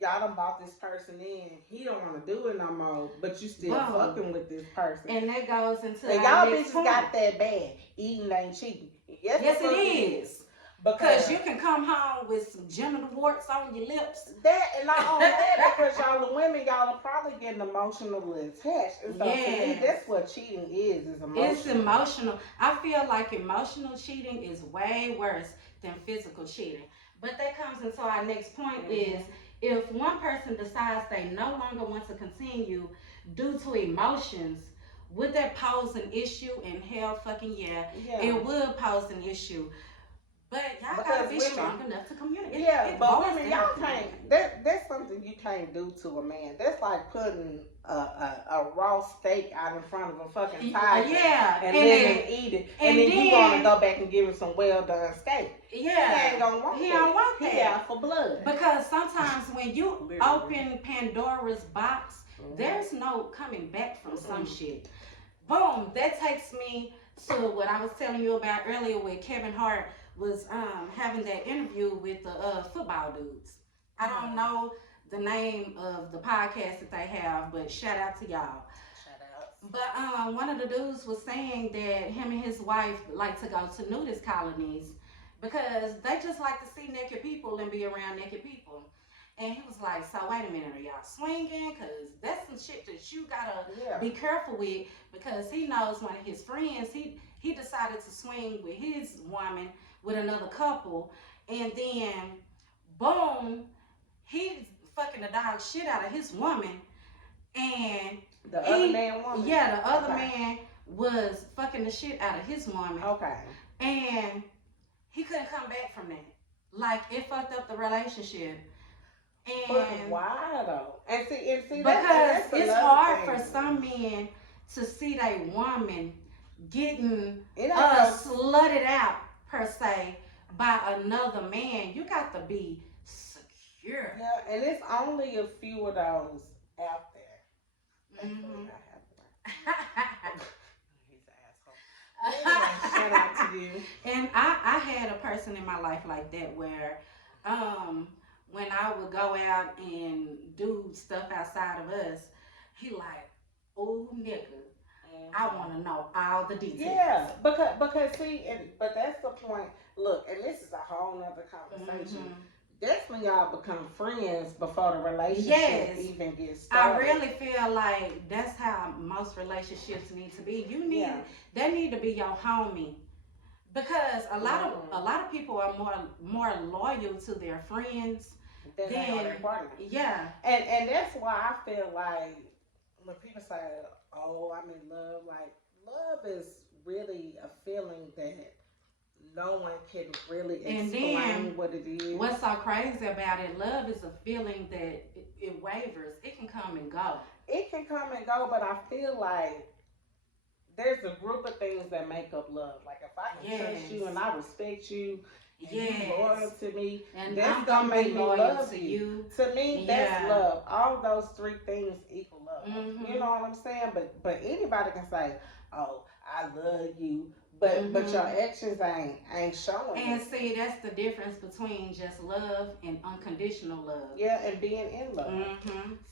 y'all done bought this person in. He don't want to do it no more, but you still fucking with this person. And that goes into and y'all bitches got that bad. Eating ain't cheating. Yes, it is. Because you can come home with some genital warts on your lips. That, and not only that, because y'all the women, y'all are probably getting emotionally attached. And so to me, that's what cheating is emotional. It's emotional. I feel like emotional cheating is way worse than physical cheating. But that comes into our next point is, if one person decides they no longer want to continue due to emotions, would that pose an issue? And hell fucking yeah. It would pose an issue. But y'all gotta be strong enough to communicate. Yeah, but women, y'all can't. That's something you can't do to a man. That's like putting a raw steak out in front of a fucking tiger and letting him eat it, and then you want to go back and give him some well done steak. Yeah, he ain't gonna want that. Don't want that. He out for blood. Because sometimes when you open Pandora's box, there's no coming back from some shit. Boom. That takes me to what I was telling you about earlier with Kevin Hart. Was having that interview with the football dudes. I don't know the name of the podcast that they have, but shout out to y'all. Shout out. But one of the dudes was saying that him and his wife like to go to nudist colonies because they just like to see naked people and be around naked people. And he was like, so wait a minute, are y'all swinging? Because that's some shit that you gotta be careful with, because he knows one of his friends, he decided to swing with his woman with another couple, and then boom, he's fucking the dog shit out of his woman, and the other man was fucking the shit out of his woman. Okay. And he couldn't come back from that. Like, it fucked up the relationship. And but why though? And see because it's hard for some men to see their woman getting slutted out per se by another man. You got to be secure. Yeah, and it's only a few of those out there. He's an asshole. Shout out to you. And I had a person in my life like that where when I would go out and do stuff outside of us, he like, oh nigga, I want to know all the details. Yeah, because see, but that's the point. Look, and this is a whole nother conversation. That's when y'all become friends before the relationship even gets started. I really feel like that's how most relationships need to be. They need to be your homie, because a lot of people are more loyal to their friends than their partner. Yeah, and that's why I feel like when people say, "Oh, I'm in love," like, love is really a feeling that no one can really explain what it is. What's so crazy about it? Love is a feeling that it wavers. It can come and go. It can come and go, but I feel like there's a group of things that make up love. Like, if I can trust you and I respect you, and you loyal to me, and that's gonna make me love you. To me, that's love. All those three things equal love. You know what I'm saying? But anybody can say, "Oh, I love you," but your actions ain't showing. And see, that's the difference between just love and unconditional love. Yeah, and being in love.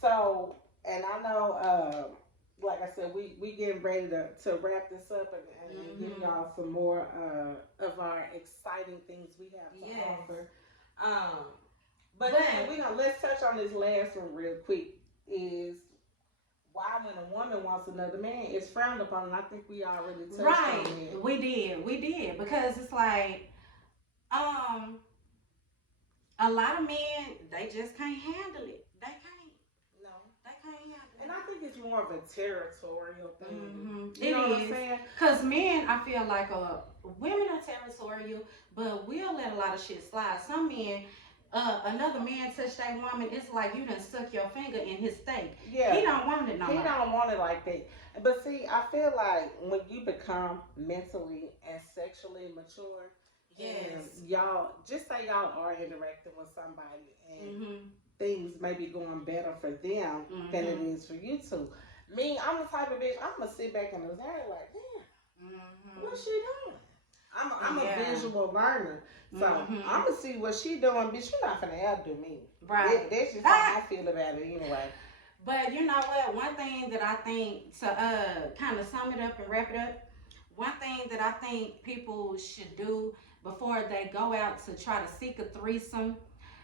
So, and I know, like I said, we getting ready to wrap this up and give y'all some more of our exciting things we have to offer. But then let's touch on this last one real quick. Is why when a woman wants another man, it's frowned upon, and I think we already touched Right. on it. We did because it's like a lot of men they just can't handle it. No. They can't handle it. And I think it's more of a territorial thing. Mm-hmm. You know what I'm saying? Because men, I feel like women are territorial, but we'll let a lot of shit slide. Some men, another man touch that woman, it's like you done stuck your finger in his steak. Yeah. He don't want it no more. He don't want it like that. But see, I feel like when you become mentally and sexually mature, and y'all, just say y'all are interacting with somebody and things may be going better for them than it is for you two. Me, I'm the type of bitch, I'm going to sit back and observe like, damn, what's she doing? I'm a visual learner. So I'm going to see what she doing. Bitch, you're not going to outdo me. Right. That's just how I feel about it anyway. But you know what? One thing that I think to kind of sum it up and wrap it up, one thing that I think people should do before they go out to try to seek a threesome,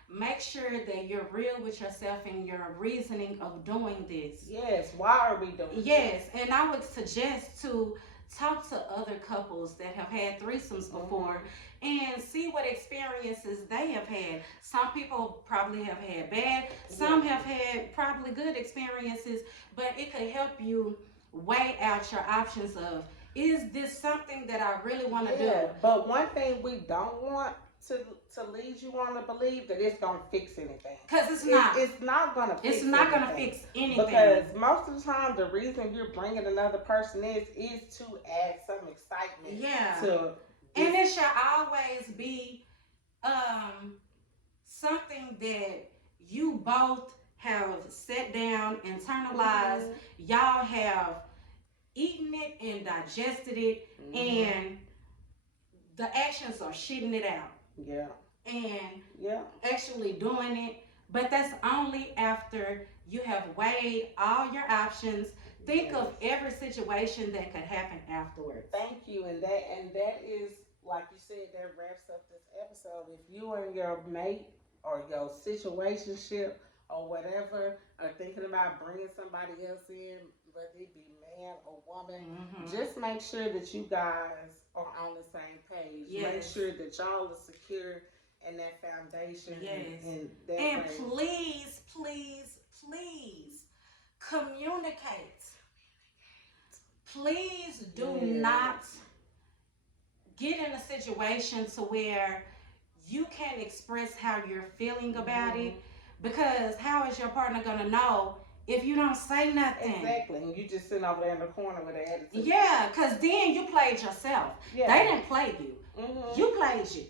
make sure that you're real with yourself and your reasoning of doing this. Yes, why are we doing this? Yes, and I would suggest to talk to other couples that have had threesomes before and see what experiences they have had. Some people probably have had bad, some have had probably good experiences, but it could help you weigh out your options of, is this something that I really want to do? But one thing we don't want to lead you on to believe that it's gonna fix anything. Because it's not. It's not gonna fix anything. It's not gonna fix anything. Because most of the time, the reason you're bringing another person is to add some excitement. Yeah. And it should always be something that you both have sat down, internalized. Y'all have eaten it and digested it, and the actions are shitting it out. Yeah. And actually doing it. But that's only after you have weighed all your options. Think of every situation that could happen afterwards. Thank you. And that is, like you said, that wraps up this episode. If you and your mate or your situationship or whatever are thinking about bringing somebody else in, whether it be man or woman, just make sure that you guys are on the same page. Yes. Make sure that y'all are secure in that foundation. Yes. And please, communicate. Please do not get in a situation to where you can't express how you're feeling about it, because how is your partner gonna know if you don't say nothing? Exactly, and you just sitting over there in the corner with an attitude. Yeah, because then you played yourself. Yeah. They didn't play you. You played you.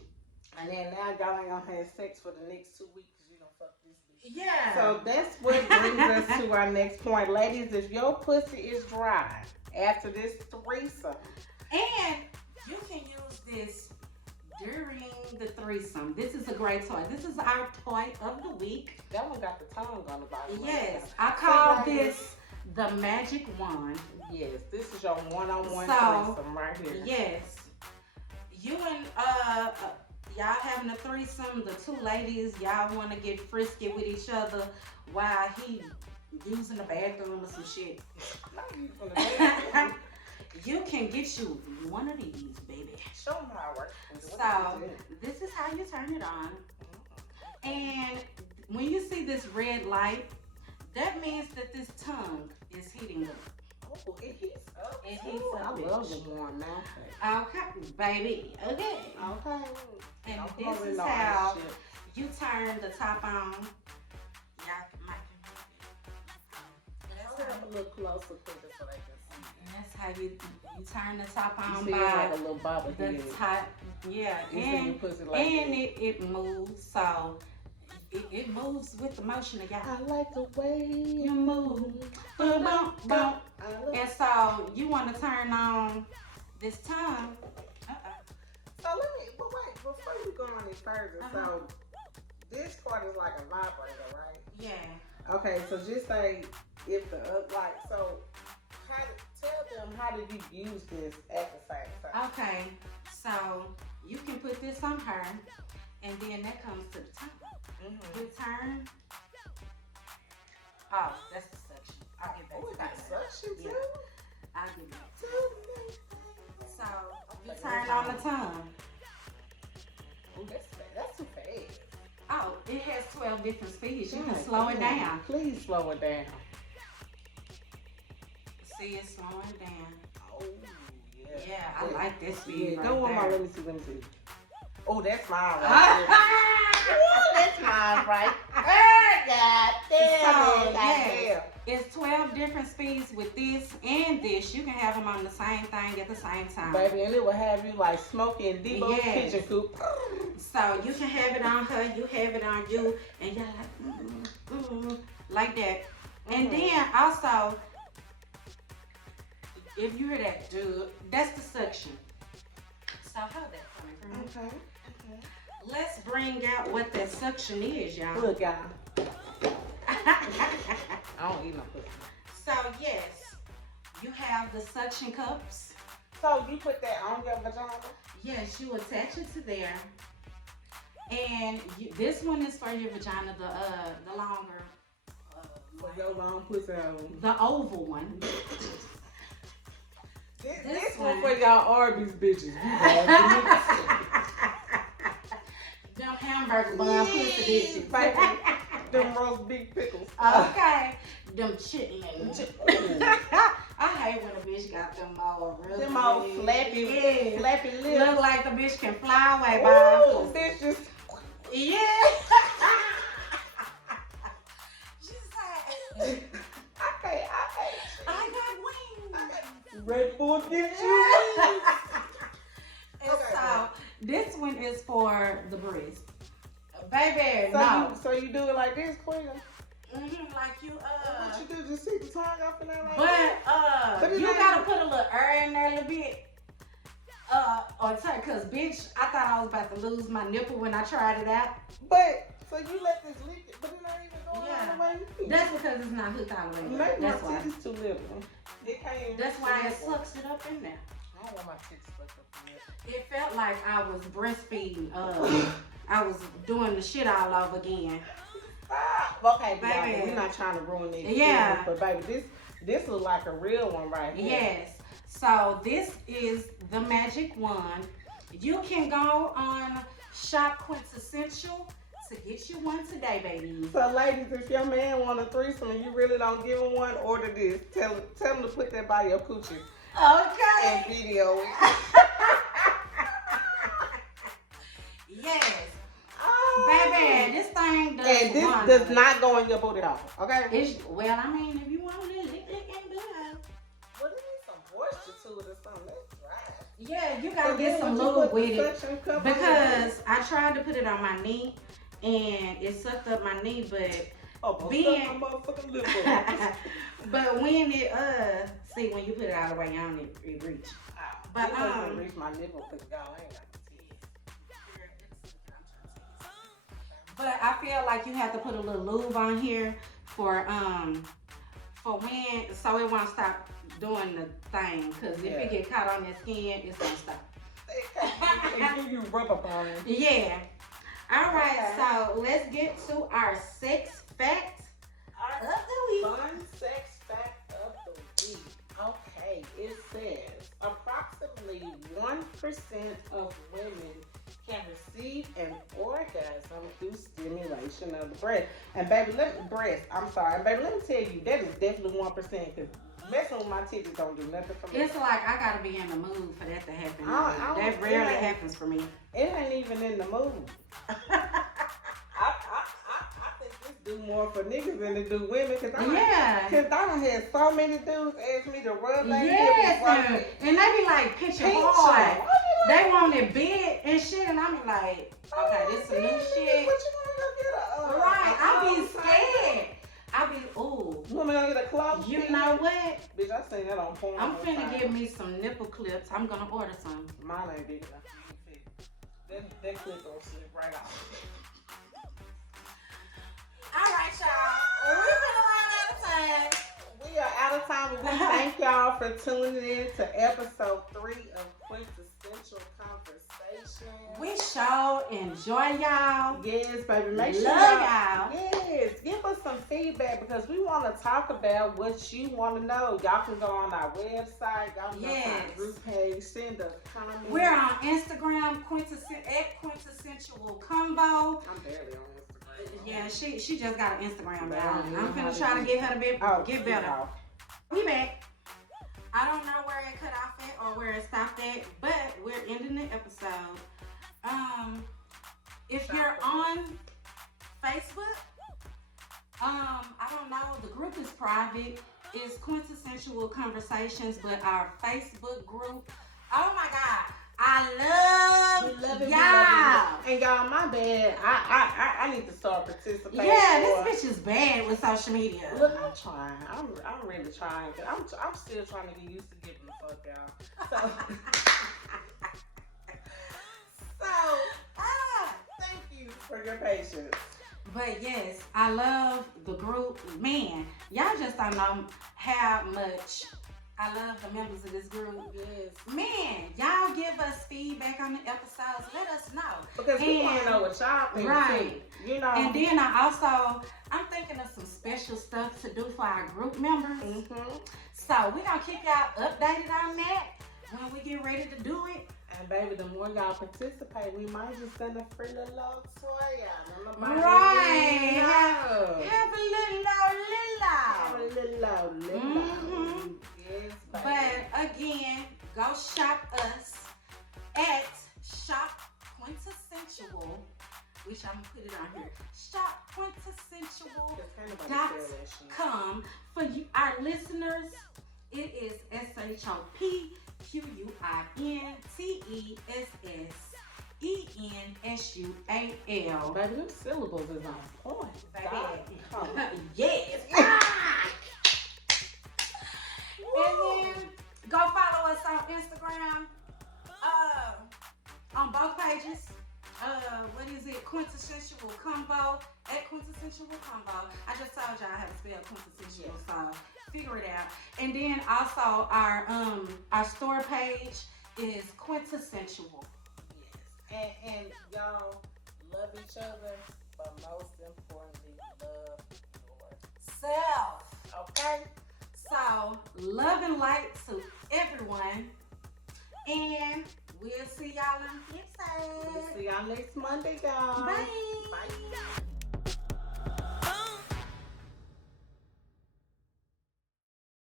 And then now y'all ain't gonna have sex for the next 2 weeks because you don't fuck this bitch. Yeah. So that's what brings us to our next point. Ladies, if your pussy is dry after this threesome. And you can use this during the threesome. This is a great toy. This is our toy of the week. That one got the tongue on the bottom. Yes. I call this the magic wand. Yes. This is your one-on-one threesome right here. Yes. You and y'all having a threesome, the two ladies, y'all want to get frisky with each other while he using the bathroom or some shit. Not using the bathroom. You can get you one of these, baby. Show them how it works. So, this is how you turn it on. And when you see this red light, that means that this tongue is heating up. Oh, it heats up. It heats up. I love the warm mouth. Okay, baby. Okay. Okay. And this is how you turn the top on. Y'all might. Hold up a little closer to this so they can see. And that's how you turn the top on you see by like a little bobble the head. top. Yeah, and it moves, so it moves with the motion of y'all. I like the way you move. Boom, boom, boom. And so you want to turn on this tongue. So but wait, before you go any further, so this part is like a vibrator, right? Yeah. Okay, so just say if the so tell them how did you use this at the same time? Okay, so you can put this on her, and then that comes to the tongue. You turn. Oh, that's the suction. I'll get back Oh, to it got that. suction too? Yeah, I'll get back to that. So, you turn on the tongue. Oh, that's too fast. Oh, it has 12 different speeds. You can slow it down. Please slow it down. See, it's slowing down. Oh, yeah. Yeah, I like this speed. Yeah, right go one there. more. Let me see. Oh, that's mine right there. Oh, that's mine right there. God damn So, it's 12 different speeds with this and this. You can have them on the same thing at the same time. Baby, and it will have you like smoking Debo's kitchen coop. So you can have it on her, you have it on you, and you're like, like that. And then also, if you hear that, dude, that's the suction. So hold that for me. Okay. Let's bring out what that suction is, y'all. Look, y'all. I don't eat no pussy. So yes, you have the suction cups. So you put that on your vagina? Yes, you attach it to there. And this one is for your vagina, the longer. For your long pussy hole. The oval one. This one for y'all Arby's bitches. Them hamburger bun pussy bitches. Them roast big pickles. Okay. Them chitlins. I hate when a bitch got them all real. Them all flappy lips. Look like the bitch can fly away by her Ooh, pussy. bitch just... Yeah. She's like, I got wings. Red Bull get you. And so this one is for the breast. Baby, no. So you do it like this, Queen? Like you, what you do? Just stick the tongue up in there like but you gotta put a little air in there a little bit. Cause bitch, I thought I was about to lose my nipple when I tried it out. But, so you let this leak it, but it's not even going all the way? That's because it's not hooked all the way. Maybe That's my why. titties too little. That's why it sucks it up in there. I don't want my titties sucked up in there. It felt like I was breastfeeding. I was doing the shit all over again. Okay, baby, we're not trying to ruin it. Yeah. But baby, this looks like a real one right here. Yes. So this is the magic wand. You can go on Shop Quintessential to get you one today, baby. So ladies, if your man want a threesome and you really don't give him one, order this. Tell him to put that by your coochie. Okay. And video it. Yes. Baby, this thing does. And this does not go in your booty hole, okay? Well, I mean, if you want to lick and do it. Well, it needs some moisture to it or something. That's dry. Yeah, you gotta get some lube with it. Because I tried to put it on my knee and it sucked up my knee, but but when it see when you put it all the way on it reach. But it reach my nipple because y'all ain't got the teeth. But I feel like you have to put a little lube on here for when, so it won't stop doing the thing. Cause if it get caught on your skin, it's gonna stop. It give you rubber burn. Yeah. All right. So let's get to our sex fact of the week. Fun sex fact of the week. Okay, it says approximately 1% of women can receive an orgasm through stimulation of the breast. And baby, let me tell you, that is definitely 1%. Because messing with my titties don't do nothing for me. It's like I gotta be in the mood for that to happen. That rarely happens for me. It ain't even in the mood. I think this do more for niggas than it do women. Cause I done had so many dudes ask me to rub their nipples. And they be like pitching hard. They want it big and shit, and I be like, okay, this some new shit. What you wanna go get a right, I be scared. I be, ooh. You want me to get a cloth? You know what? Bitch, I seen that on porn. I'm finna get me some nipple clips. I'm gonna order some. Mine ain't big enough. That clip gonna slip right off. All right, y'all. We've been a long out of time. We are out of time, but we thank y'all for tuning in to episode 3 of Quintessential Conversation. We sure enjoy y'all. Yes, baby. Make sure y'all. Yes, give us some feedback because we want to talk about what you want to know. Y'all can go on our website. Y'all can go on our group page. Send us comments. We're on Instagram, at Quintessential Combo. I'm barely on Instagram. Yeah, she just got an Instagram, y'all. I'm gonna try to get her to get better. We back. I don't know where it cut off at or where it stopped at, but we're ending the episode. If you're on Facebook, I don't know, the group is private. It's Quintessential Conversations, but our Facebook group, oh my God, I love y'all. And y'all, my bad. I need to start participating. Yeah, this bitch is bad with social media. Look, I'm trying. I'm really trying. I'm still trying to get used to giving the fuck out. Thank you for your patience. But yes, I love the group. Man, y'all just don't know how much I love the members of this group. Yes. Man, y'all give us feedback on the episodes. Let us know. Because we want to know what y'all think. Right. Too, you know. And then I'm thinking of some special stuff to do for our group members. Mm-hmm. So we're going to keep y'all updated on that when we get ready to do it. And baby, the more y'all participate, we might just send a free little toy out. Right. Have a little. Mm-hmm. Yes, baby. But again, go shop us at Shop Quintessential, which I'm gonna put it on here. ShopQuintessential.com. For you, our listeners, it is ShopQuintessential. Baby, them syllables is on point. Baby. Yes. And then go follow us on Instagram, on both pages. What is it? Quintessential Combo, at Quintessential Combo. I just told y'all how to spell quintessential, so figure it out. And then also our store page is Quintessential. Yes. And y'all love each other, but most importantly, love yourself. Okay? So, love and light to everyone. And we'll see y'all on the next time. We'll see y'all next Monday, guys. Bye. Bye.